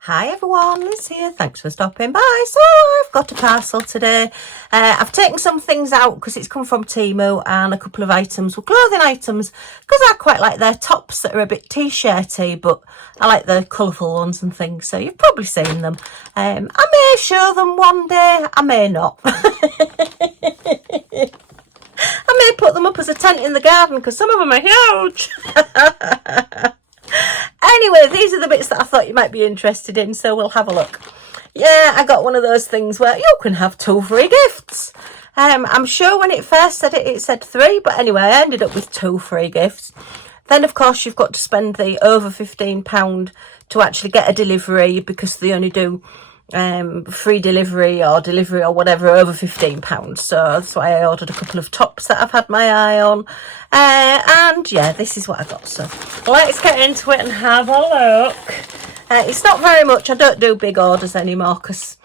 Hi everyone, Liz here. Thanks for stopping by. So I've got a parcel today. I've taken some things out because it's come from TEMU, and a couple of items were clothing items because I quite like their tops that are a bit t-shirty, but I like the colourful ones and things, so you've probably seen them. I may show them one day, I may not. I may put them up as a tent in the garden because some of them are huge. Anyway, these are the bits that I thought you might be interested in, so we'll have a look. Yeah, I got one of those things where you can have 2 free gifts. I'm sure when it first said it said 3, but anyway, I ended up with 2 free gifts. Then, of course, you've got to spend the over £15 to actually get a delivery, because they only do free delivery or whatever over £15. So that's why I ordered a couple of tops that I've had my eye on. And yeah, this is what I got. So let's get into it and have a look. It's not very much. I don't do big orders anymore because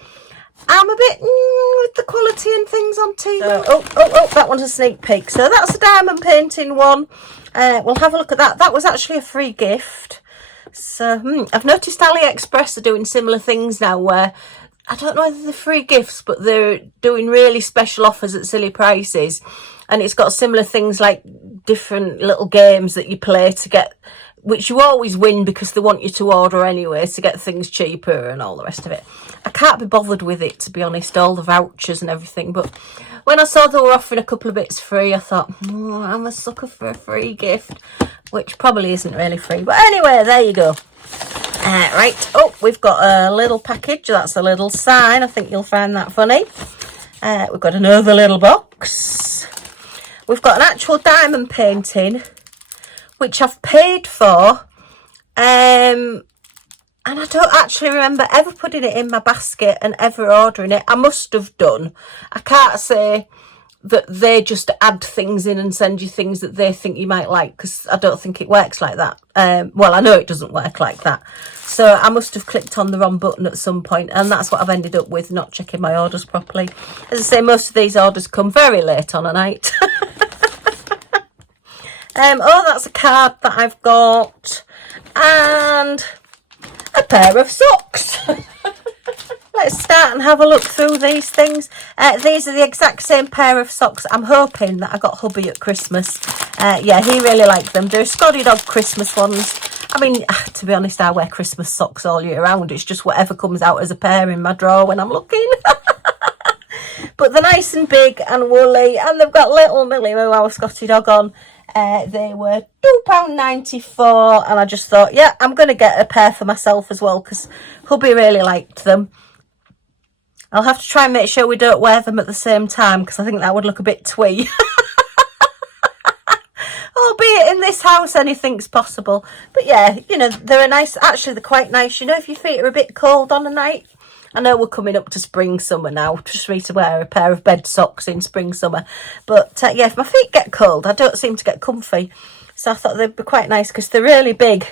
I'm a bit with the quality and things on TV. Oh, that one's a sneak peek. So that's a diamond painting one. We'll have a look at that. That was actually a free gift. So I've noticed AliExpress are doing similar things now, where I don't know whether they're free gifts, but they're doing really special offers at silly prices, and it's got similar things like different little games that you play to get, which you always win because they want you to order anyway to get things cheaper and all the rest of it. I can't be bothered with it, to be honest, all the vouchers and everything, but when I saw they were offering a couple of bits free, I thought, I'm a sucker for a free gift, which probably isn't really free. But anyway, there you go. Right. Oh, we've got a little package. That's a little sign. I think you'll find that funny. We've got another little box. We've got an actual diamond painting, which I've paid for. And I don't actually remember ever putting it in my basket and ever ordering it. I must have done. I can't say that they just add things in and send you things that they think you might like, because I don't think it works like that. Well, I know it doesn't work like that. So I must have clicked on the wrong button at some point, and that's what I've ended up with, not checking my orders properly. As I say, most of these orders come very late on a night. Oh, that's a card that I've got. And a pair of socks. Let's start and have a look through these things. These are the exact same pair of socks. I'm hoping that I got hubby at Christmas. Yeah, he really liked them. They're Scotty dog Christmas ones. I mean, to be honest, I wear Christmas socks all year round. It's just whatever comes out as a pair in my drawer when I'm looking. But they're nice and big and woolly, and they've got little Millie Moo, our Scotty dog, on. They were £2.94, and I just thought, yeah, I'm going to get a pair for myself as well, because hubby really liked them. I'll have to try and make sure we don't wear them at the same time, because I think that would look a bit twee. Albeit in this house, anything's possible. But yeah, you know, they're a nice, actually they're quite nice. You know, if your feet are a bit cold on a night. I know we're coming up to spring, summer now, just for me to wear a pair of bed socks in spring, summer. But yeah, if my feet get cold, I don't seem to get comfy. So I thought they'd be quite nice because they're really big.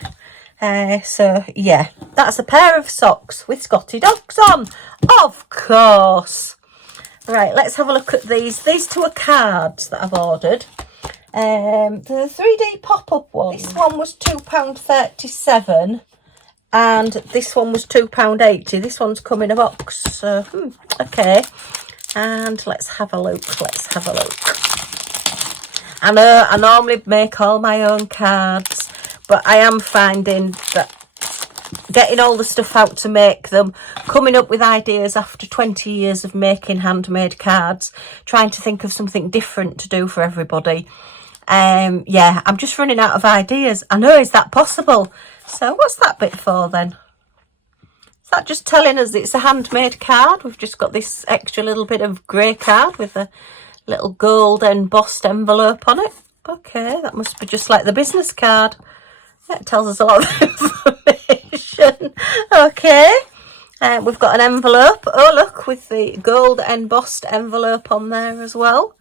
So yeah, that's a pair of socks with Scotty dogs on, of course. Right, let's have a look at these. These 2 are cards that I've ordered. The 3D pop-up one. This one was £2.37. And this one was £2.80. This one's come in a box. So, okay. And let's have a look. I know I normally make all my own cards, but I am finding that getting all the stuff out to make them, coming up with ideas after 20 years of making handmade cards, trying to think of something different to do for everybody. Yeah, I'm just running out of ideas. I know, is that possible? So what's that bit for then? Is that just telling us it's a handmade card? We've just got this extra little bit of grey card with a little gold embossed envelope on it. Okay, that must be just like the business card. That tells us a lot of information. Okay, we've got an envelope. Oh, look, with the gold embossed envelope on there as well.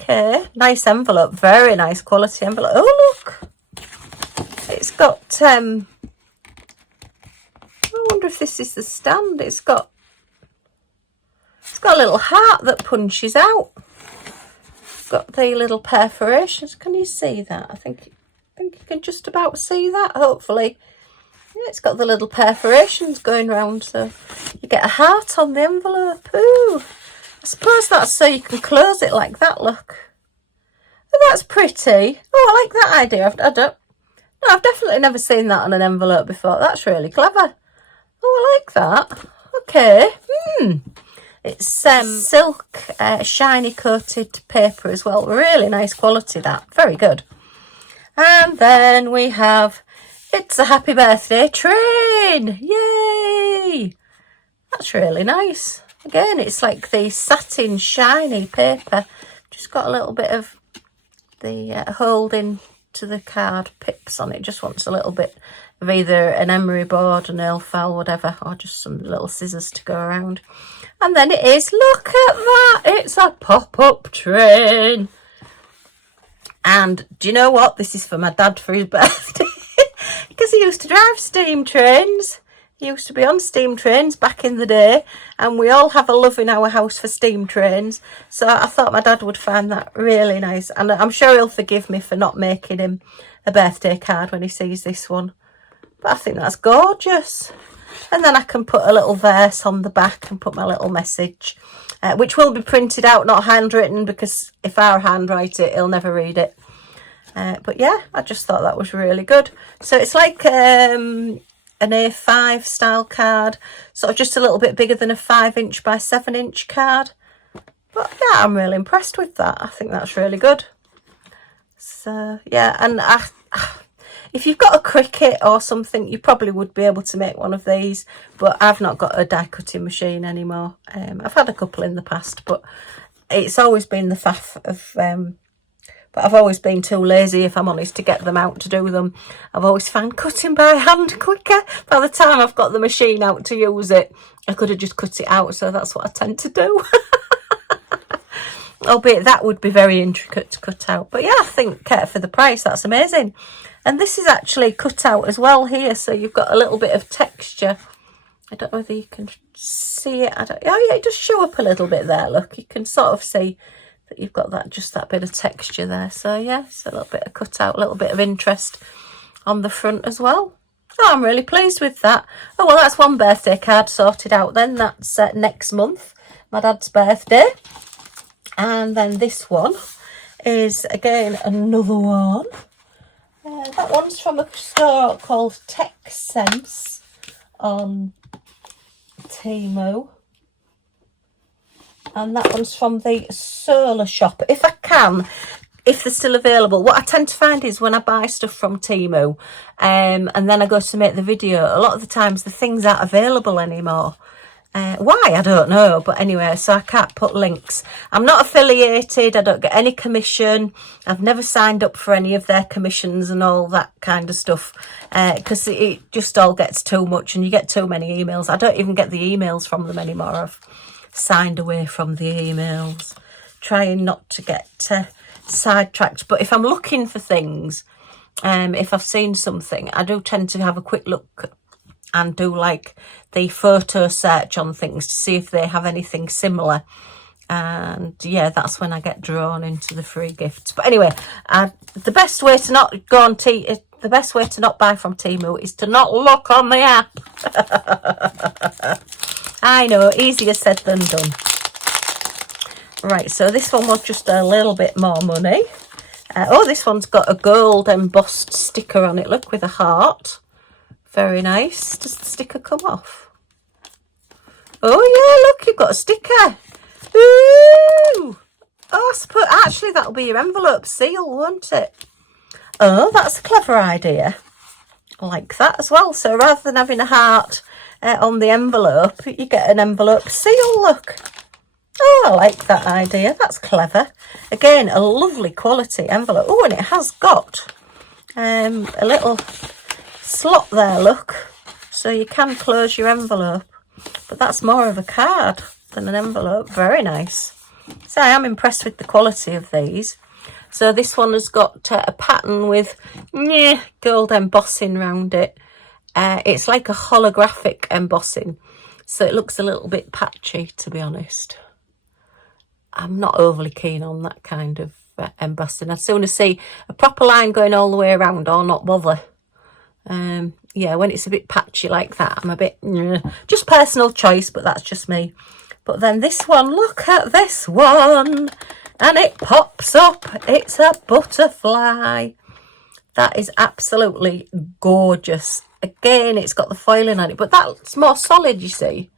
Okay, nice envelope. Very nice quality envelope. Oh, look. It's got, I wonder if this is the stand. It's got a little heart that punches out. It's got the little perforations. Can you see that? I think you can just about see that, hopefully. Yeah, it's got the little perforations going round, so you get a heart on the envelope. Ooh, I suppose that's so you can close it like that, look. Oh, that's pretty. Oh, I like that idea. I've definitely never seen that on an envelope before. That's really clever. Oh, I like that. Okay. It's silk, shiny coated paper as well. Really nice quality, that. Very good. And then we have, it's a happy birthday train. Yay! That's really nice. Again, it's like the satin shiny paper. Just got a little bit of the holding to the card pips on it. Just wants a little bit of either an emery board, a nail file, whatever, or just some little scissors to go around. And then it is, look at that, it's a pop-up train. And do you know what? This is for my dad for his birthday. Because he used to drive steam trains. He used to be on steam trains back in the day. And we all have a love in our house for steam trains. So I thought my dad would find that really nice. And I'm sure he'll forgive me for not making him a birthday card when he sees this one. But I think that's gorgeous. And then I can put a little verse on the back and put my little message, which will be printed out, not handwritten, because if I handwrite it, he'll never read it. But yeah, I just thought that was really good. So it's like an A5 style card, sort of just a little bit bigger than a 5" by 7" card. But yeah, I'm really impressed with that. I think that's really good. So yeah, and if you've got a Cricut or something, you probably would be able to make one of these, but I've not got a die cutting machine anymore. I've had a couple in the past, but it's always been the faff of, but I've always been too lazy, if I'm honest, to get them out to do them. I've always found cutting by hand quicker. By the time I've got the machine out to use it, I could have just cut it out, so that's what I tend to do. Albeit that would be very intricate to cut out. But yeah, I think for the price, that's amazing. And this is actually cut out as well here, so you've got a little bit of texture. I don't know whether you can see it. Oh yeah, it does show up a little bit there, look. You can sort of see that you've got that, just that bit of texture there. So yeah, it's a little bit of cut out, a little bit of interest on the front as well. Oh, I'm really pleased with that. Oh, well, that's one birthday card sorted out then. That's next month, my dad's birthday. And then this one is, again, another one. That one's from a store called TechSense on TEMU. And that one's from the Solar Shop. If I can, if they're still available. What I tend to find is when I buy stuff from TEMU and then I go to make the video, a lot of the times the things aren't available anymore. Why? I don't know. But anyway, so I can't put links. I'm not affiliated. I don't get any commission. I've never signed up for any of their commissions and all that kind of stuff because it just all gets too much and you get too many emails. I don't even get the emails from them anymore. I've signed away from the emails, trying not to get sidetracked. But if I'm looking for things, if I've seen something, I do tend to have a quick look and do like the photo search on things to see if they have anything similar. And yeah, that's when I get drawn into the free gifts. But anyway, the best way to not go on the best way to not buy from TEMU is to not look on the app. I know, easier said than done. Right, so this one was just a little bit more money. Oh, this one's got a gold embossed sticker on it, look, with a heart. Very nice. Does the sticker come off? Oh yeah, look, you've got a sticker. Ooh! Oh, I suppose, actually that'll be your envelope seal, won't it? Oh, that's a clever idea. I like that as well. So rather than having a heart on the envelope, you get an envelope seal, look. Oh, I like that idea. That's clever. Again, a lovely quality envelope. Oh, and it has got a little slot there, look, so you can close your envelope, but that's more of a card than an envelope. Very nice. So I am impressed with the quality of these. So this one has got a pattern with gold embossing around it. It's like a holographic embossing, so it looks a little bit patchy, to be honest. I'm not overly keen on that kind of embossing. I'd sooner see a proper line going all the way around or not bother. yeah, when it's a bit patchy like that, I'm a bit, just personal choice, but that's just me. But then this one, look at this one, and it pops up. It's a butterfly. That is absolutely gorgeous. Again, it's got the foiling on it, but that's more solid, you see.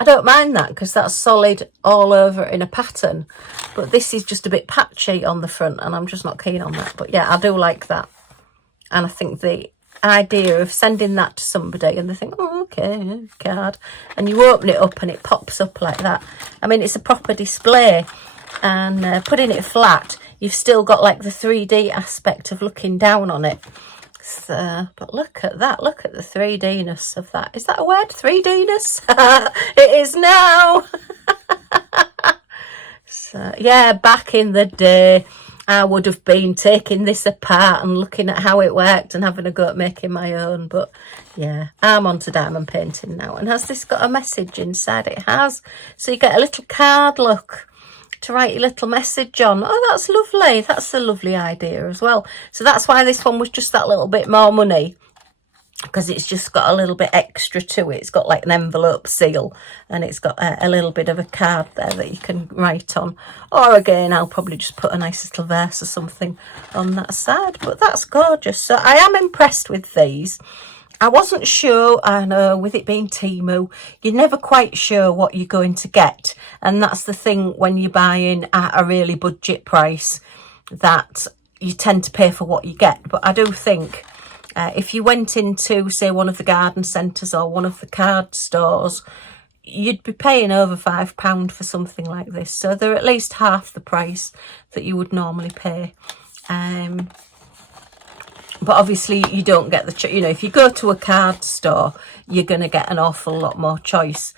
I don't mind that because that's solid all over in a pattern, but this is just a bit patchy on the front, and I'm just not keen on that. But yeah, I do like that, and I think the idea of sending that to somebody and they think, oh, okay, card, and you open it up and it pops up like that. I mean, it's a proper display, and putting it flat, you've still got like the 3D aspect of looking down on it. So, but look at that, look at the 3D-ness of that. Is that a word, 3D-ness? It is now. So yeah, back in the day, I would have been taking this apart and looking at how it worked and having a go at making my own. But yeah, I'm on to diamond painting now. And has this got a message inside? It has. So you get a little card, look, to write your little message on. Oh, that's lovely. That's a lovely idea as well. So that's why this one was just that little bit more money, because it's just got a little bit extra to it. It's got like an envelope seal, and it's got a little bit of a card there that you can write on. Or again, I'll probably just put a nice little verse or something on that side. But that's gorgeous. So I am impressed with these. I wasn't sure, I know, with it being TEMU, you're never quite sure what you're going to get. And that's the thing when you're buying at a really budget price, that you tend to pay for what you get. But I do think if you went into, say, one of the garden centres or one of the card stores, you'd be paying over £5 for something like this. So they're at least half the price that you would normally pay. But obviously you don't get the, if you go to a card store, you're going to get an awful lot more choice.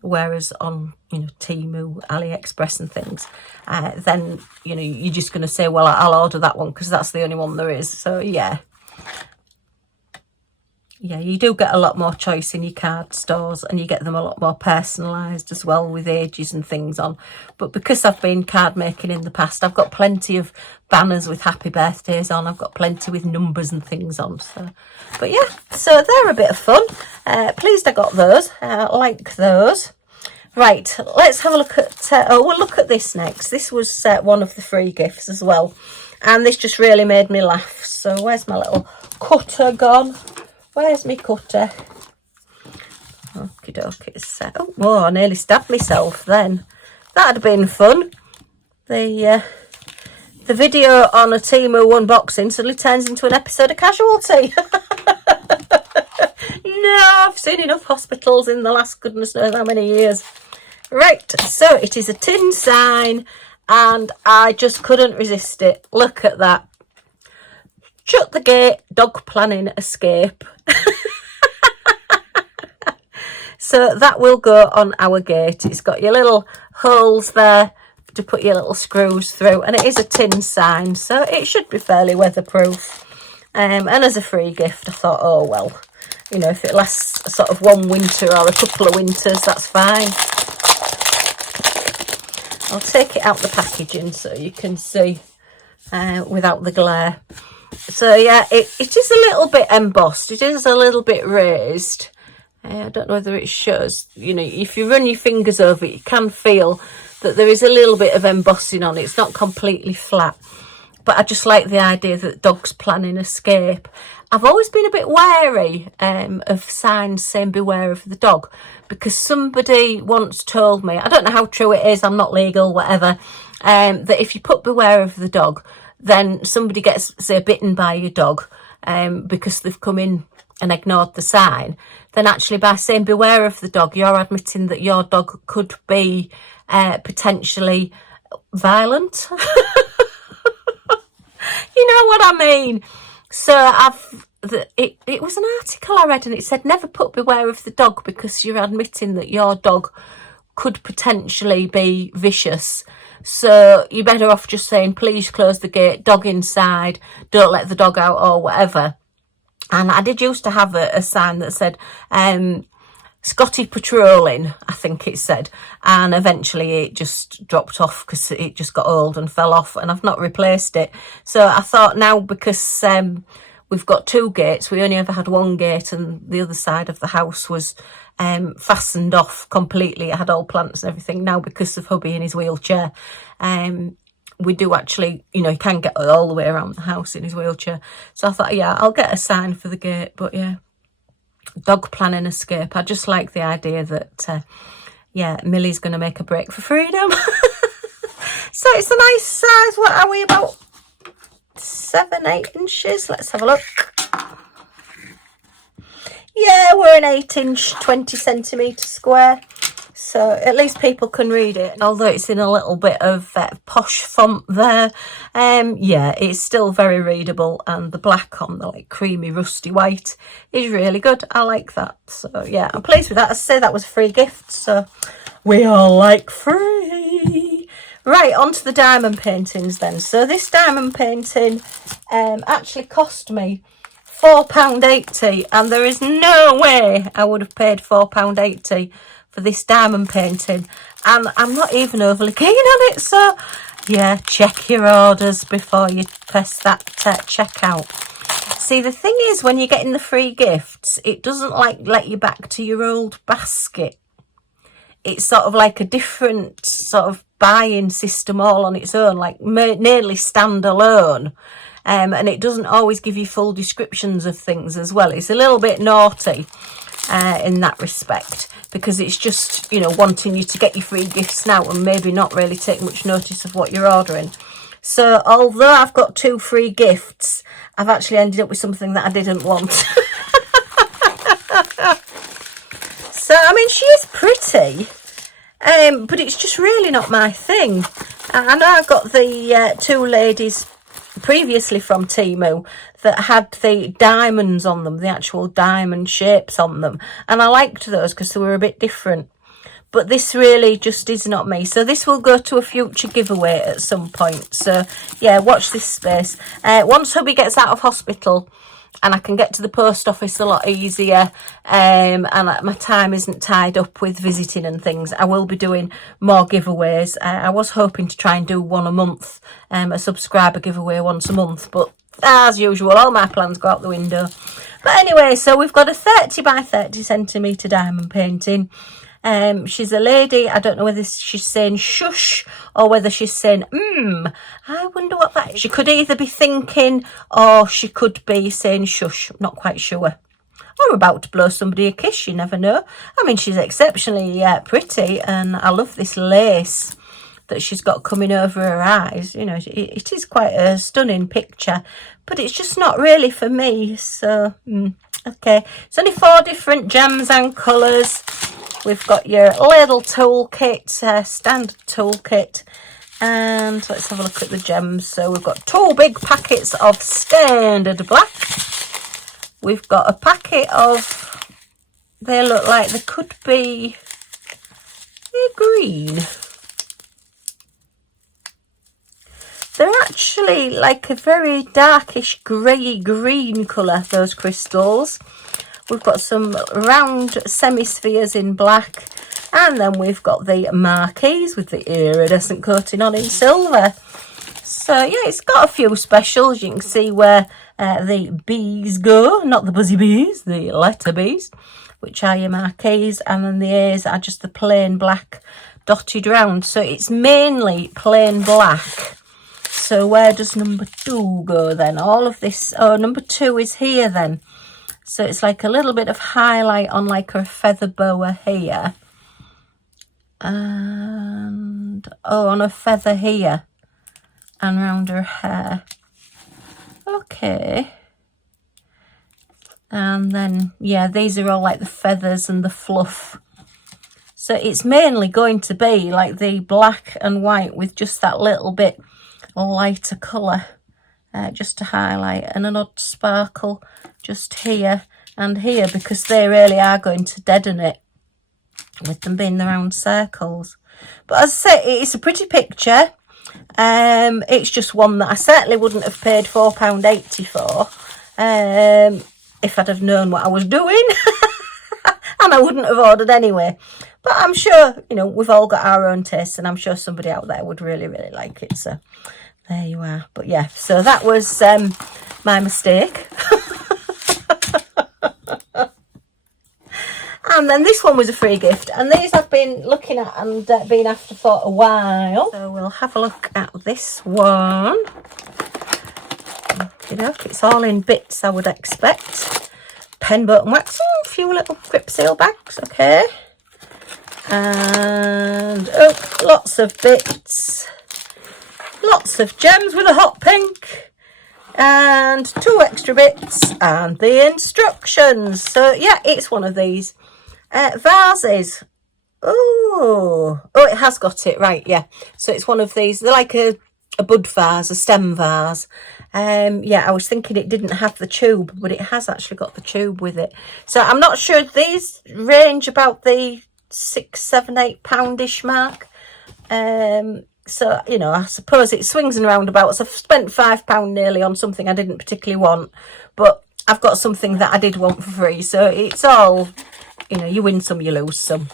Whereas on, TEMU, AliExpress and things, then, you're just going to say, well, I'll order that one because that's the only one there is. So, yeah. Yeah, you do get a lot more choice in your card stores, and you get them a lot more personalised as well, with ages and things on. But because I've been card making in the past, I've got plenty of banners with happy birthdays on. I've got plenty with numbers and things on. So, but yeah, so they're a bit of fun. Pleased I got those. Like those. Right, let's have a look at, we'll look at this next. This was one of the free gifts as well. And this just really made me laugh. So where's my little cutter gone? Where's my cutter? Okie dokie. Oh, I nearly stabbed myself then. That'd have been fun. The video on a TEMU unboxing suddenly turns into an episode of Casualty. No, I've seen enough hospitals in the last goodness knows how many years. Right, so it is a tin sign, and I just couldn't resist it. Look at that. Shut the gate, dog planning escape. So that will go on our gate. It's got your little holes there to put your little screws through, and it is a tin sign, so it should be fairly weatherproof. And as a free gift, I thought, oh well, if it lasts sort of one winter or a couple of winters, that's fine. I'll take it out the packaging so you can see without the glare. So yeah, it is a little bit embossed. It is a little bit raised. I don't know whether it shows. If you run your fingers over it, you can feel that there is a little bit of embossing on it. It's not completely flat. But I just like the idea that dogs planning escape. I've always been a bit wary of signs saying beware of the dog, because somebody once told me, I don't know how true it is, I'm not legal, whatever, that if you put beware of the dog, then somebody gets, say, bitten by your dog because they've come in and ignored the sign, then actually by saying beware of the dog, you're admitting that your dog could be potentially violent. You know what I mean? So it was an article I read, and it said never put beware of the dog because you're admitting that your dog could potentially be vicious. So you're better off just saying, please close the gate, dog inside, don't let the dog out or whatever. And I did used to have a sign that said, Scotty patrolling, I think it said. And eventually it just dropped off because it just got old and fell off, and I've not replaced it. So I thought now, because we've got 2 gates. We only ever had 1 gate, and the other side of the house was fastened off completely. It had all plants and everything. Now, because of hubby in his wheelchair, we do actually, you know, he can get all the way around the house in his wheelchair. So I thought, yeah, I'll get a sign for the gate. But yeah, dog planning escape. I just like the idea that, yeah, Millie's going to make a break for freedom. So it's a nice size. What are we, about 7-8 inches? Let's have a look. Yeah, we're an 8-inch, 20 centimetre square. So at least people can read it. Although it's in a little bit of posh font there. Yeah, it's still very readable. And the black on the like creamy rusty white is really good. I like that. So yeah, I'm pleased with that. As I say, that was a free gift. So we all like free. Right, on to the diamond paintings then. So this diamond painting actually cost me £4.80, and there is no way I would have paid £4.80 for this diamond painting, and I'm not even overly keen on it. So yeah, check your orders before you press that checkout. See, the thing is, when you're getting the free gifts, it doesn't like let you back to your old basket. It's sort of like a different sort of buying system all on its own, like nearly standalone. And it doesn't always give you full descriptions of things as well. It's a little bit naughty in that respect, because it's just, you know, wanting you to get your free gifts now and maybe not really take much notice of what you're ordering. So although I've got 2 free gifts, I've actually ended up with something that I didn't want. So, I mean, she is pretty, but it's just really not my thing. I know I got the 2 ladies previously from TEMU that had the diamonds on them, the actual diamond shapes on them, and I liked those because they were a bit different. But this really just is not me. So this will go to a future giveaway at some point. So yeah, watch this space. Once hubby gets out of hospital and I can get to the post office a lot easier, and my time isn't tied up with visiting and things, I will be doing more giveaways. I was hoping to try and do one a month, a subscriber giveaway once a month, but as usual, all my plans go out the window. But anyway, so we've got a 30 by 30 centimetre diamond painting. She's a lady. I don't know whether she's saying shush or whether she's saying I wonder what that is. She could either be thinking or she could be saying shush. I'm not quite sure. Or about to blow somebody a kiss, you never know. I mean, she's exceptionally pretty, and I love this lace that she's got coming over her eyes. You know, it is quite a stunning picture, but it's just not really for me. So okay, it's only 4 different gems and colours. We've got your little toolkit, standard toolkit, and let's have a look at the gems. So we've got 2 big packets of standard black. We've got a packet of, they look like they could be, they're green. They're actually like a very darkish grey green colour, those crystals. We've got some round semi-spheres in black, and then we've got the marquees with the iridescent coating on in silver. So yeah, it's got a few specials. You can see where the bees go, not the buzzy bees, the letter bees, which are your marquees, and then the A's are just the plain black dotted round. So it's mainly plain black. So where does number 2 go then? All of this, oh, number 2 is here then. So it's like a little bit of highlight on like her feather boa here. And, oh, on a feather here. And round her hair. Okay. And then, yeah, these are all like the feathers and the fluff. So it's mainly going to be like the black and white with just that little bit lighter colour. Just to highlight, and an odd sparkle just here and here, because they really are going to deaden it with them being the round circles. But as I say, it's a pretty picture. It's just one that I certainly wouldn't have paid £4.80 for if I'd have known what I was doing. And I wouldn't have ordered anyway. But I'm sure, you know, we've all got our own tastes, and I'm sure somebody out there would really, really like it. So there you are. But yeah, so that was my mistake. And then this one was a free gift, and these I've been looking at and been after for a while. So we'll have a look at this one. You know, it's all in bits, I would expect. Pen button wax, a few little grip seal bags, okay. And oh, lots of bits, lots of gems with a hot pink, and 2 extra bits, and the instructions. So yeah, it's one of these vases. Oh, it has got it right, yeah. So it's one of these. They're like a bud vase, a stem vase. Yeah, I was thinking it didn't have the tube, but it has actually got the tube with it. So I'm not sure. These range about the £6, £7, £8 mark. So, you know, I suppose it swings and roundabouts. I've spent £5 nearly on something I didn't particularly want, but I've got something that I did want for free. So it's all, you know, you win some, you lose some.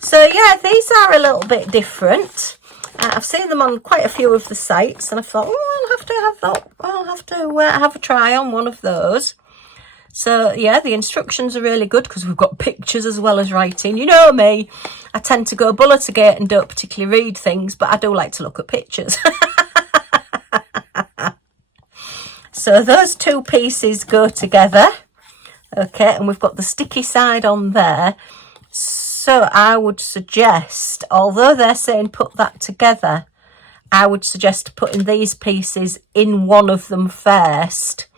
So yeah, these are a little bit different. I've seen them on quite a few of the sites, and I thought, oh, I'll have to have that. I'll have to have a try on one of those. So yeah, the instructions are really good because we've got pictures as well as writing. You know me, I tend to go bullet to gate and don't particularly read things, but I do like to look at pictures. So those 2 pieces go together. Okay, and we've got the sticky side on there. So I would suggest, although they're saying put that together, I would suggest putting these pieces in one of them first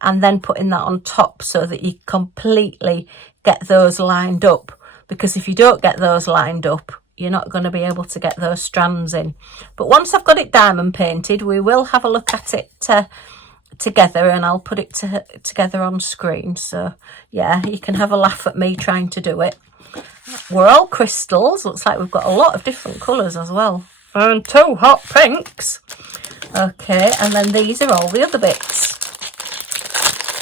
and then putting that on top so that you completely get those lined up. Because if you don't get those lined up, you're not going to be able to get those strands in. But once I've got it diamond painted, we will have a look at it together, and I'll put it together on screen. So yeah, you can have a laugh at me trying to do it. We're all crystals. Looks like we've got a lot of different colours as well. And 2 hot pinks. Okay, and then these are all the other bits.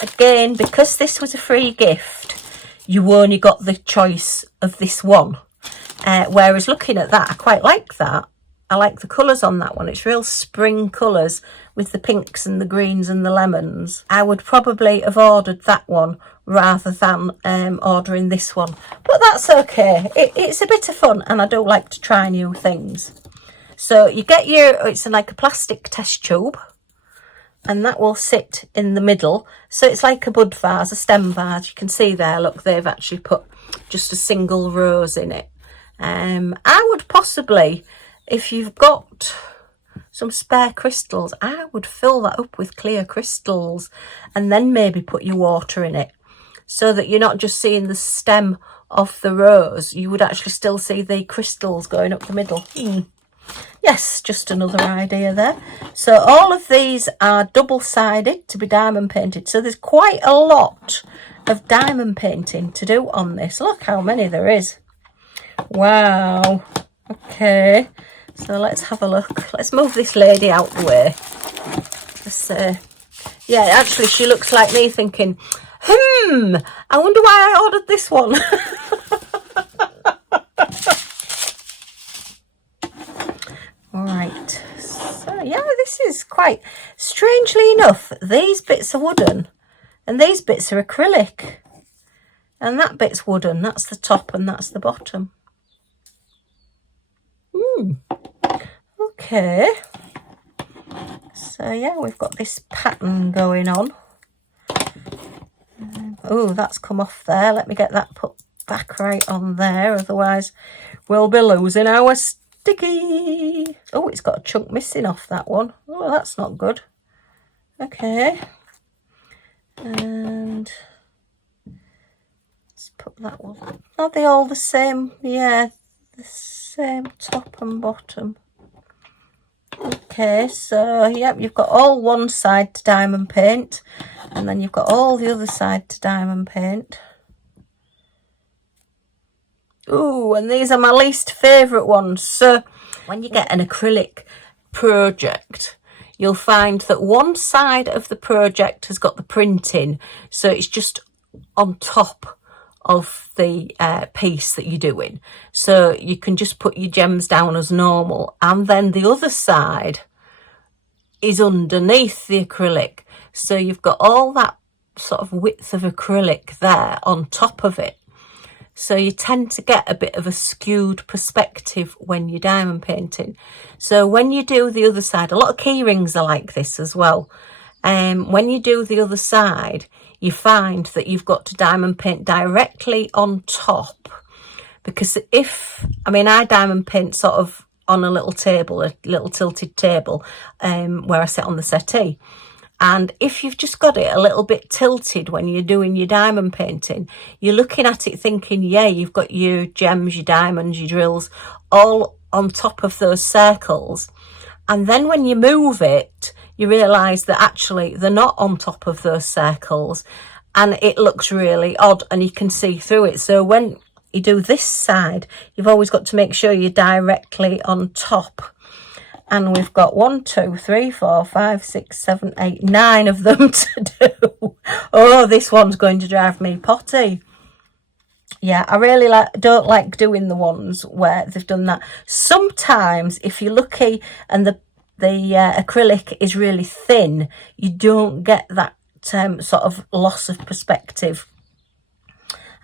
Again, because this was a free gift, you only got the choice of this one. Whereas looking at that, I quite like that. I like the colours on that one. It's real spring colours with the pinks and the greens and the lemons. I would probably have ordered that one rather than ordering this one. But that's okay. It's a bit of fun, and I do like to try new things. So you get it's like a plastic test tube, and that will sit in the middle. So it's like a bud vase, a stem vase. You can see there, look, they've actually put just a single rose in it. I would possibly, if you've got some spare crystals, I would fill that up with clear crystals and then maybe put your water in it so that you're not just seeing the stem of the rose. You would actually still see the crystals going up the middle. Yes, just another idea there. So all of these are double-sided to be diamond painted. So there's quite a lot of diamond painting to do on this. Look how many there is. Wow. Okay. So let's have a look. Let's move this lady out the way. Let's, yeah, actually she looks like me thinking, I wonder why I ordered this one. Alright, so yeah, this is quite, strangely enough, these bits are wooden and these bits are acrylic. And that bit's wooden, that's the top and that's the bottom. Okay. So yeah, we've got this pattern going on. Oh, that's come off there. Let me get that put back right on there. Otherwise, we'll be losing our sticky. Oh, it's got a chunk missing off that one. Oh, that's not good. Okay. And let's put that one. Are they all the same? Yeah, the same top and bottom. Okay, so yep, you've got all one side to diamond paint, and then you've got all the other side to diamond paint. Ooh, and these are my least favourite ones. So when you get an acrylic project, you'll find that one side of the project has got the printing, so it's just on top of the piece that you're doing. So you can just put your gems down as normal, and then the other side is underneath the acrylic. So you've got all that sort of width of acrylic there on top of it. So you tend to get a bit of a skewed perspective when you're diamond painting. So when you do the other side, a lot of key rings are like this as well. When you do the other side, you find that you've got to diamond paint directly on top. Because I diamond paint sort of on a little table, a little tilted table, where I sit on the settee. And if you've just got it a little bit tilted when you're doing your diamond painting, you're looking at it thinking, yeah, you've got your gems, your diamonds, your drills, all on top of those circles. And then when you move it, you realise that actually they're not on top of those circles. And it looks really odd and you can see through it. So when you do this side, you've always got to make sure you're directly on top. And we've got 1, 2, 3, 4, 5, 6, 7, 8, 9 of them to do. Oh, this one's going to drive me potty. Yeah, I really don't like doing the ones where they've done that. Sometimes if you're lucky and the acrylic is really thin, you don't get that sort of loss of perspective.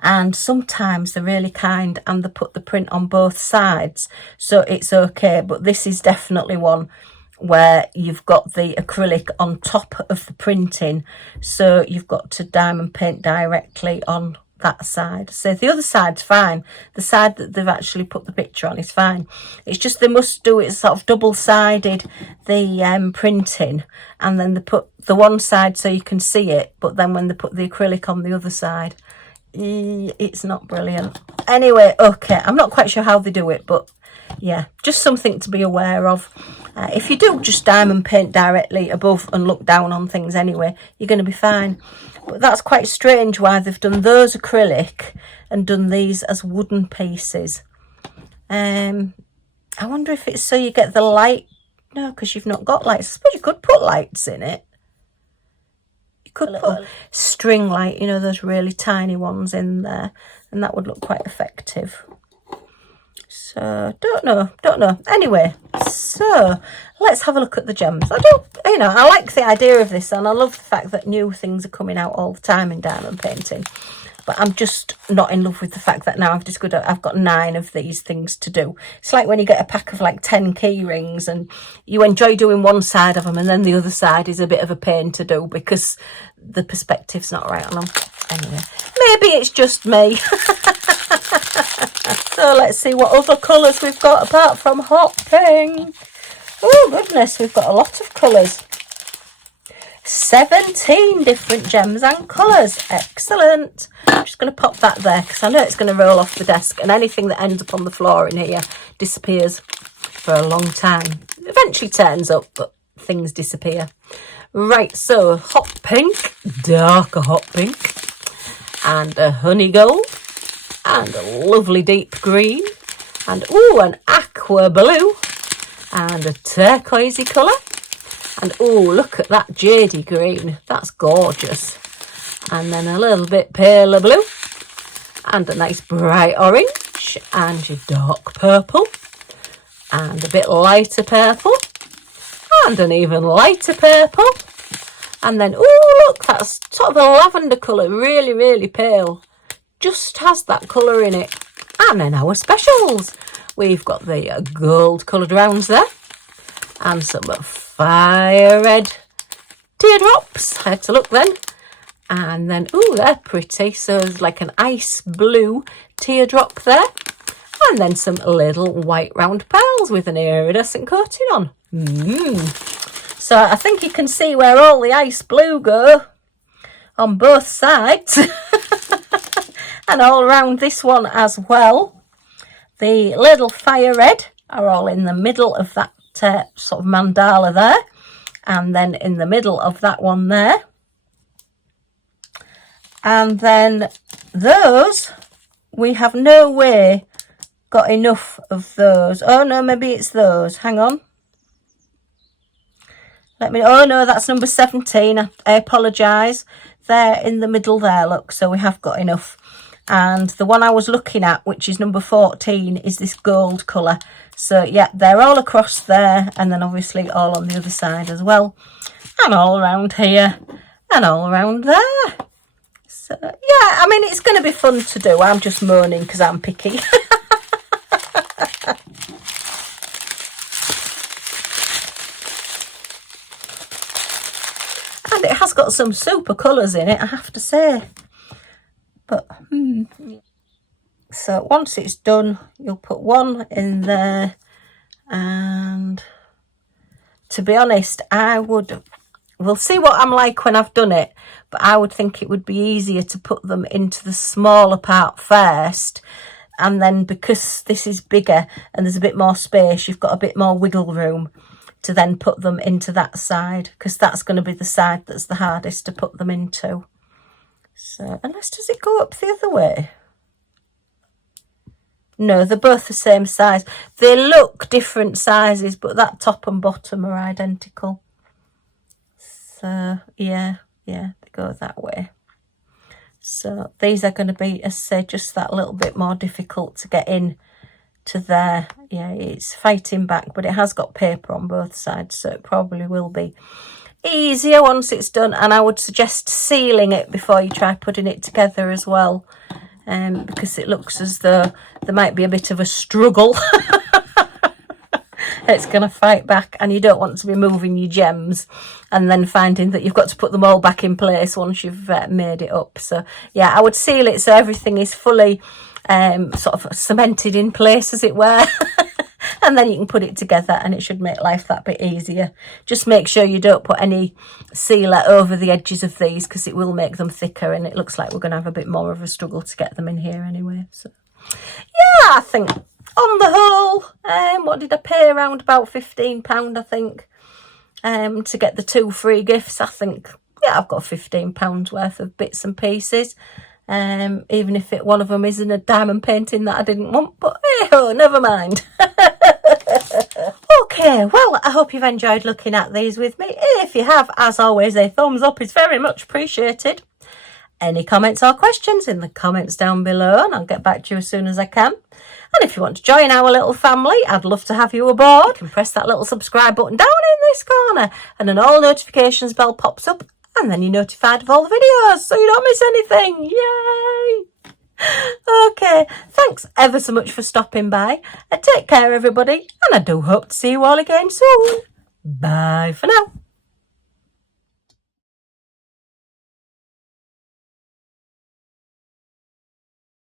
And sometimes they're really kind and they put the print on both sides, so it's okay. But this is definitely one where you've got the acrylic on top of the printing, so you've got to diamond paint directly on that side. So the other side's fine. The side that they've actually put the picture on is fine. It's just they must do it sort of double-sided, the printing, and then they put the one side so you can see it, but then when they put the acrylic on the other side, it's not brilliant. Anyway, okay, I'm not quite sure how they do it, but yeah, just something to be aware of. If you do just diamond paint directly above and look down on things anyway, you're going to be fine. But that's quite strange why they've done those acrylic and done these as wooden pieces. I wonder if it's so you get the light. No, because you've not got lights. I suppose you could put lights in it. Could put string light, you know, those really tiny ones in there, and that would look quite effective. So don't know. Anyway, so let's have a look at the gems. I like the idea of this, and I love the fact that new things are coming out all the time in diamond painting. But I'm just not in love with the fact that now I've got 9 of these things to do. It's like when you get a pack of like 10 key rings and you enjoy doing one side of them and then the other side is a bit of a pain to do because the perspective's not right on them. Anyway, maybe it's just me. So let's see what other colours we've got apart from hot pink. Oh goodness, we've got a lot of colours. 17 different gems and colours. Excellent. I'm just going to pop that there because I know it's going to roll off the desk, and anything that ends up on the floor in here disappears for a long time. Eventually turns up, but things disappear. Right, so hot pink, darker hot pink, and a honey gold, and a lovely deep green, and an aqua blue, and a turquoisey colour. And look at that jadey green. That's gorgeous. And then a little bit paler blue. And a nice bright orange. And your dark purple. And a bit lighter purple. And an even lighter purple. And then, look, that's sort of a lavender colour. Really, really pale. Just has that colour in it. And then our specials. We've got the gold coloured rounds there. And some fire red teardrops. I had to look then. And then, they're pretty. So there's like an ice blue teardrop there. And then some little white round pearls with an iridescent coating on. So I think you can see where all the ice blue go on both sides. And all around this one as well. The little fire red are all in the middle of that sort of mandala there, and then in the middle of that one there, and then those we have no way got enough of those. Oh no, maybe it's those. Hang on, oh no, that's number 17. I apologise. They're in the middle there, look, so we have got enough. And the one I was looking at, which is number 14, is this gold colour. So yeah, they're all across there, and then obviously all on the other side as well, and all around here and all around there. So, yeah, I mean, it's going to be fun to do. I'm just moaning because I'm picky. And it has got some super colours in it, I have to say. But, so once it's done, you'll put one in there. And to be honest, we'll see what I'm like when I've done it. But I would think it would be easier to put them into the smaller part first. And then because this is bigger and there's a bit more space, you've got a bit more wiggle room to then put them into that side. Because that's going to be the side that's the hardest to put them into. So, unless, does it go up the other way? No, they're both the same size. They look different sizes, but that top and bottom are identical. So, yeah, they go that way. So, these are going to be, as I say, just that little bit more difficult to get in to there. Yeah, it's fighting back, but it has got paper on both sides, so it probably will be easier once it's done. And I would suggest sealing it before you try putting it together as well. Because it looks as though there might be a bit of a struggle. It's going to fight back, and you don't want to be moving your gems and then finding that you've got to put them all back in place once you've made it up. So yeah, I would seal it so everything is fully sort of cemented in place, as it were. And then you can put it together and it should make life that bit easier. Just make sure you don't put any sealer over the edges of these, because it will make them thicker, and it looks like we're going to have a bit more of a struggle to get them in here anyway. So yeah, I think on the whole, what did I pay? Around about £15, I think, to get the 2 free gifts. I think, yeah, I've got £15 worth of bits and pieces. Even if one of them isn't a diamond painting that I didn't want, but hey ho, never mind. Okay, well, I hope you've enjoyed looking at these with me. If you have, as always, a thumbs up is very much appreciated. Any comments or questions in the comments down below, and I'll get back to you as soon as I can. And if you want to join our little family, I'd love to have you aboard. You can press that little subscribe button down in this corner, and an all notifications bell pops up, and then you're notified of all the videos, so you don't miss anything. Yay! Okay, thanks ever so much for stopping by. Take care, everybody, and I do hope to see you all again soon. Bye for now.